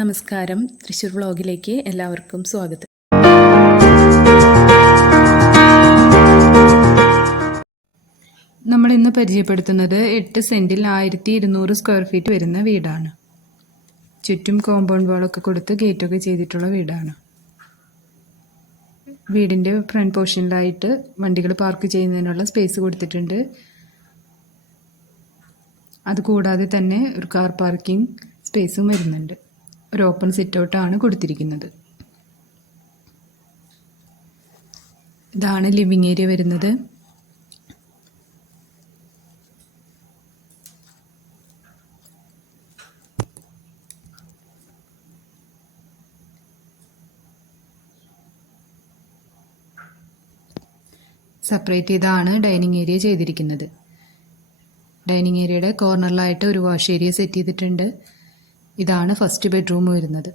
നമസ്കാരം. തൃശ്ശൂർ വ്ളോഗിലേക്ക് എല്ലാവർക്കും സ്വാഗതം. നമ്മൾ ഇന്ന് പരിചയപ്പെടുത്തുന്നത് എട്ട് സെന്റിൽ ആയിരത്തി ഇരുന്നൂറ് സ്ക്വയർ ഫീറ്റ് വരുന്ന വീടാണ്. ചുറ്റും കോമ്പൗണ്ട് വാളൊക്കെ കൊടുത്ത് ഗേറ്റൊക്കെ ചെയ്തിട്ടുള്ള വീടാണ്. വീടിന്റെ ഫ്രണ്ട് പോർഷനിലായിട്ട് വണ്ടികൾ പാർക്ക് ചെയ്യുന്നതിനുള്ള സ്പേസ് കൊടുത്തിട്ടുണ്ട്. അതുകൂടാതെ തന്നെ ഒരു കാർ പാർക്കിംഗ് സ്പേസും വരുന്നുണ്ട്. ഒരു ഓപ്പൺ സിറ്റ് ഔട്ടാണ് കൊടുത്തിരിക്കുന്നത്. ഇതാണ് ലിവിങ് ഏരിയ വരുന്നത്. സെപ്പറേറ്റ് ചെയ്താണ് ഡൈനിങ് ഏരിയ ചെയ്തിരിക്കുന്നത്. ഡൈനിങ് ഏരിയയുടെ കോർണറിലായിട്ട് ഒരു വാഷ് ഏരിയ സെറ്റ് ചെയ്തിട്ടുണ്ട്. ഇതാണ് ഫസ്റ്റ് ബെഡ്റൂം വരുന്നത്.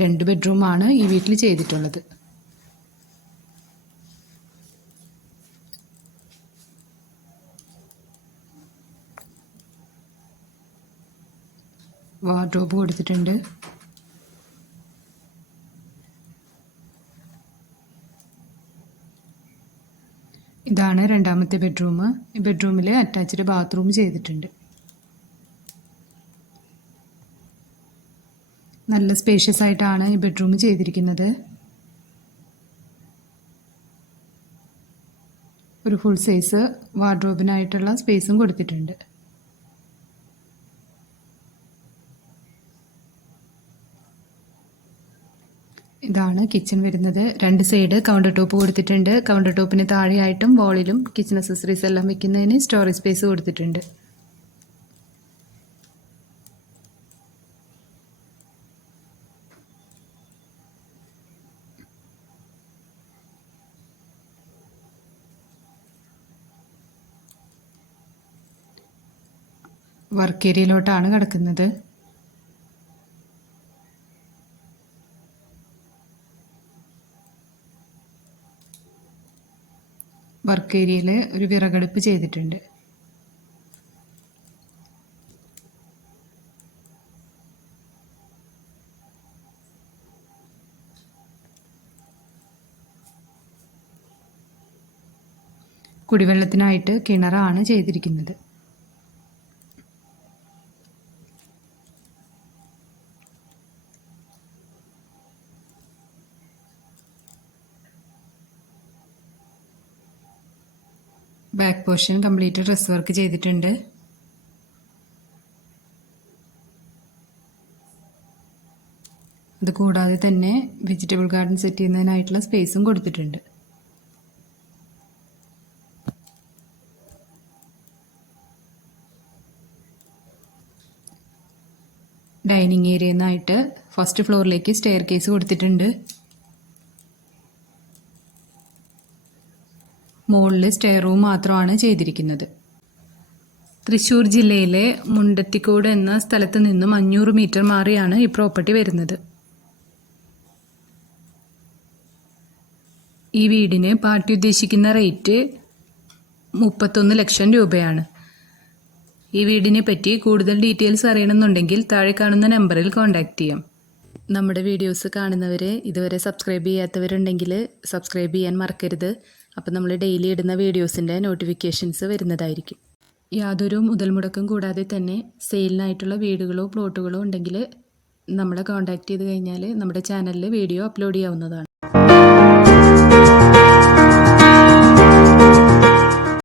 രണ്ട് ബെഡ്റൂമാണ് ഈ വീട്ടിൽ ചെയ്തിട്ടുള്ളത്. വാർഡ്രോബ് കൊടുത്തിട്ടുണ്ട്. ഇതാണ് രണ്ടാമത്തെ ബെഡ്റൂം ഈ ബെഡ്റൂമിൽ അറ്റാച്ച്ഡ് ബാത്റൂം ചെയ്തിട്ടുണ്ട്. നല്ല സ്പേഷ്യസ് ആയിട്ടാണ് ഈ ബെഡ്റൂം ചെയ്തിരിക്കുന്നത്. ഒരു ഫുൾ സൈസ് വാർഡ്രോബിനായിട്ടുള്ള സ്പേസും കൊടുത്തിട്ടുണ്ട്. ഇതാണ് കിച്ചൺ വരുന്നത്. രണ്ട് സൈഡ് കൗണ്ടർ ടോപ്പ് കൊടുത്തിട്ടുണ്ട്. കൗണ്ടർ ടോപ്പിന് താഴെയായിട്ടും വോളിലും കിച്ചൺ അക്സസറീസ് എല്ലാം വെക്കുന്നതിന് സ്റ്റോറേജ് സ്പേസ് കൊടുത്തിട്ടുണ്ട്. വർക്ക് ഏരിയയിലോട്ടാണ് കിടക്കുന്നത്. വർക്ക് ഏരിയയിൽ ഒരു വിറകടുപ്പ് ചെയ്തിട്ടുണ്ട്. കുടിവെള്ളത്തിനായിട്ട് കിണറാണ് ചെയ്തിരിക്കുന്നത്. Back portion complete dress work ചെയ്തിട്ടുണ്ട്. അത് കൂടാതെ തന്നെ വെജിറ്റബിൾ ഗാർഡൻ സെറ്റ് ചെയ്യുന്നതിനായിട്ടുള്ള സ്പേസും കൊടുത്തിട്ടുണ്ട്. ഡൈനിങ് ഏരിയയിൽ നിന്നായിട്ട് ഫസ്റ്റ് ഫ്ലോറിലേക്ക് സ്റ്റെയർ കേസ് കൊടുത്തിട്ടുണ്ട്. മുകളിൽ സ്റ്റെയർ റൂം മാത്രമാണ് ചെയ്തിരിക്കുന്നത്. തൃശ്ശൂർ ജില്ലയിലെ മുണ്ടത്തിക്കോട് എന്ന സ്ഥലത്ത് നിന്നും അഞ്ഞൂറ് മീറ്റർ മാറിയാണ് ഈ പ്രോപ്പർട്ടി വരുന്നത്. ഈ വീടിന് പാർട്ടി ഉദ്ദേശിക്കുന്ന റേറ്റ് മുപ്പത്തൊന്ന് ലക്ഷം രൂപയാണ്. ഈ വീടിനെ പറ്റി കൂടുതൽ ഡീറ്റെയിൽസ് അറിയണമെന്നുണ്ടെങ്കിൽ താഴെ കാണുന്ന നമ്പറിൽ കോൺടാക്റ്റ് ചെയ്യാം. നമ്മുടെ വീഡിയോസ് കാണുന്നവരെ ഇതുവരെ സബ്സ്ക്രൈബ് ചെയ്യാത്തവരുണ്ടെങ്കിൽ സബ്സ്ക്രൈബ് ചെയ്യാൻ മറക്കരുത്. അപ്പോൾ നമ്മൾ ഡെയിലി ഇടുന്ന വീഡിയോസിന്റെ നോട്ടിഫിക്കേഷൻസ് വരുന്നതായിരിക്കും. യാതൊരു മുതൽ മുടക്കം കൂടാതെ തന്നെ സെയിലിനായിട്ടുള്ള വീടുകളോ പ്ലോട്ടുകളോ ഉണ്ടെങ്കിൽ നമ്മളെ കോൺടാക്റ്റ് ചെയ്ത് കഴിഞ്ഞാൽ നമ്മുടെ ചാനലിൽ വീഡിയോ അപ്ലോഡ് ചെയ്യാവുന്നതാണ്.